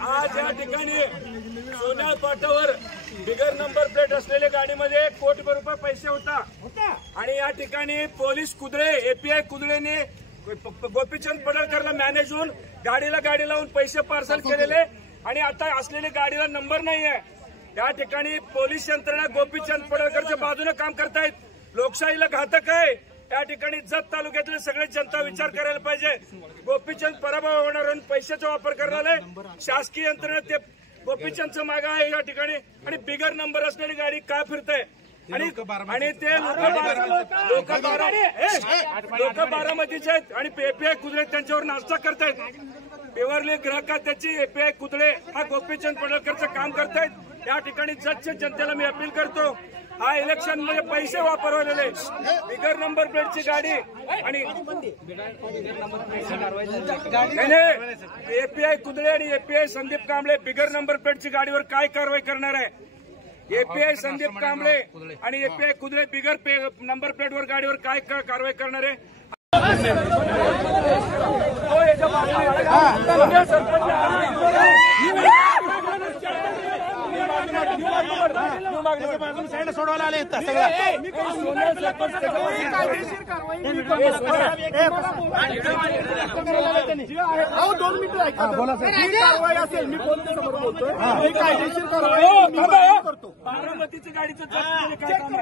आज या ठिकाणी सोन्याळ पाटावर बिगर नंबर प्लेट असलेल्या गाडीमध्ये कोटीभर रुपये पैसे होता आणि या ठिकाणी पोलीस कुदळे एपीआय कुदळेने गोपीचंद पडळकरला मॅनेज होऊन गाडी लावून पैसे पार्सल केलेले आणि आता असलेली गाडीला नंबर नाहीये। या ठिकाणी पोलीस यंत्रणा गोपीचंद पडळकरच्या बाजूने काम करतायत। लोकशाहीला घातक आहे। या ठिकाणी जत तालुक्यातले सगळे जनता विचार करायला पाहिजे। गोपीचंद पराभव होणार आणि पैशाचा वापर करणारे शासकीय यंत्रणा ते गोपीचंदचं मागे आहे या ठिकाणी आणि बिगर नंबर असलेली गाडी का फिरते आणि ते लोक बारामतीचे आहेत आणि एपीआय कुदळे त्यांच्यावर नाश्ता करतायत। पेवरले ग्राहक त्याची एपीआय कुदळे हा गोपीचंद पडळकरचं काम करतायत। या ठिकाणी जजच्या जनतेला मी अपील करतो, हा इलेक्शन मध्ये पैसे वापरवलेले बिगर नंबर प्लेटची गाडी आणि एपीआय कुदळे आणि API Sandeep Kamble bigger number प्लेटची गाडीवर काय कारवाई करणार आहे? एपीआय संदीप कांबळे आणि एपीआय कुदळे बिगर नंबर प्लेटवर गाडीवर काय कारवाई करणार आहे? सोडवायला आले बारामतीची गाडीचं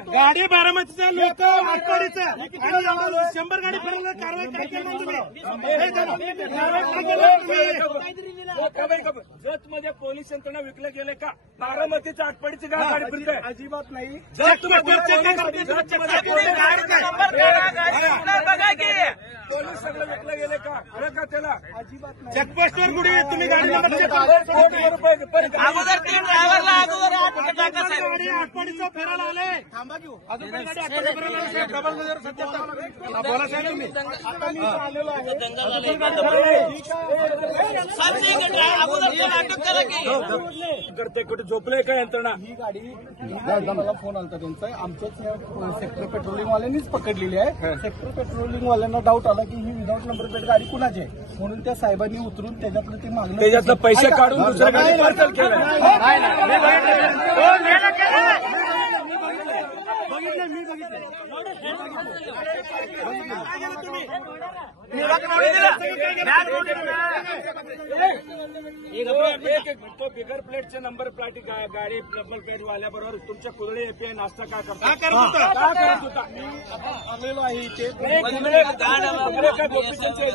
गाडी बारामतीचं लोक आटपाडीचं 100 गाडी फिरवलं कारवाई काय केलं तुम्ही? जत मध्ये पोलीस यंत्रणा विकले गेले का? बारामतीच्या आटपाडीची गाडी फिरते अजिबात नाही। पोलीस सगळं विकले गेले का? अरे का त्याला अजिबात नाही। चेकपोस्टवर कुठे तुम्ही गाडी गाडी आटपाडीचं फिरायला आले थांबा घेऊ अजून गाडी आटपाडी फिरायला डबल नजर सध्या बोला साहेब तुम्ही आता मी आलेलो करते कुठे झोपले का यंत्रणा? ही गाडी मला फोन आलता त्यांचा आमच्याच सेक्टर पेट्रोलिंग वाल्यांनीच पकडलेली आहे। सेक्टर पेट्रोलिंग वाल्यांना डाऊट आला की ही विदाऊट नंबर प्लेट गाडी कुणाची आहे म्हणून त्या साहेबांनी उतरून त्याच्यातलं ते मागणं त्याच्यातलं पैसे काढून दुसऱ्या गाडी पार्सल केलं। तो बिगर प्लेटचे नंबर प्लेट गाडी नंबर प्लेट वाल्याबरोबर तुमच्या कुदळे एपीआय नाश्ता का करत होता? आलेलो आहे इथे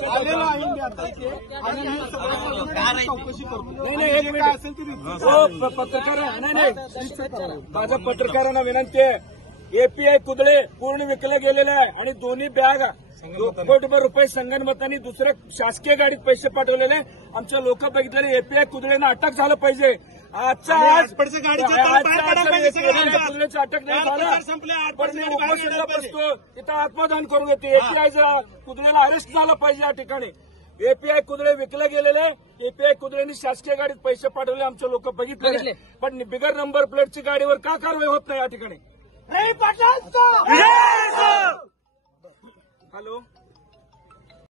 आलेलो आहे मी आता इथे आणि चौकशी करतो काय असेल ती पत्रकार नाही माझा पत्रकारांना विनंती आहे, एपीआय कुदळे पूर्ण विकले गेलेले आहे आणि दोन्ही बॅग कोटीभर रुपये संगणमतांनी दुसऱ्या शासकीय गाडीत पैसे पाठवलेले आमच्या लोक बघितलेले एपीआय कुदळेंना अटक झालं पाहिजे। कुदळेची अटक नाही झालं पण मी उपोषणाला बसतो तिथं आत्मदान करून येते। एपीआय कुदळेला अरेस्ट झालं पाहिजे। या ठिकाणी एपीआय कुदळे विकले गेलेले एपीआय कुदळेंनी शासकीय गाडीत पैसे पाठवले आमचे लोक बघितले पण बिगर नंबर प्लेटची गाडीवर का कारवाई होत नाही या ठिकाणी? नाही पाटलांचा हॅलो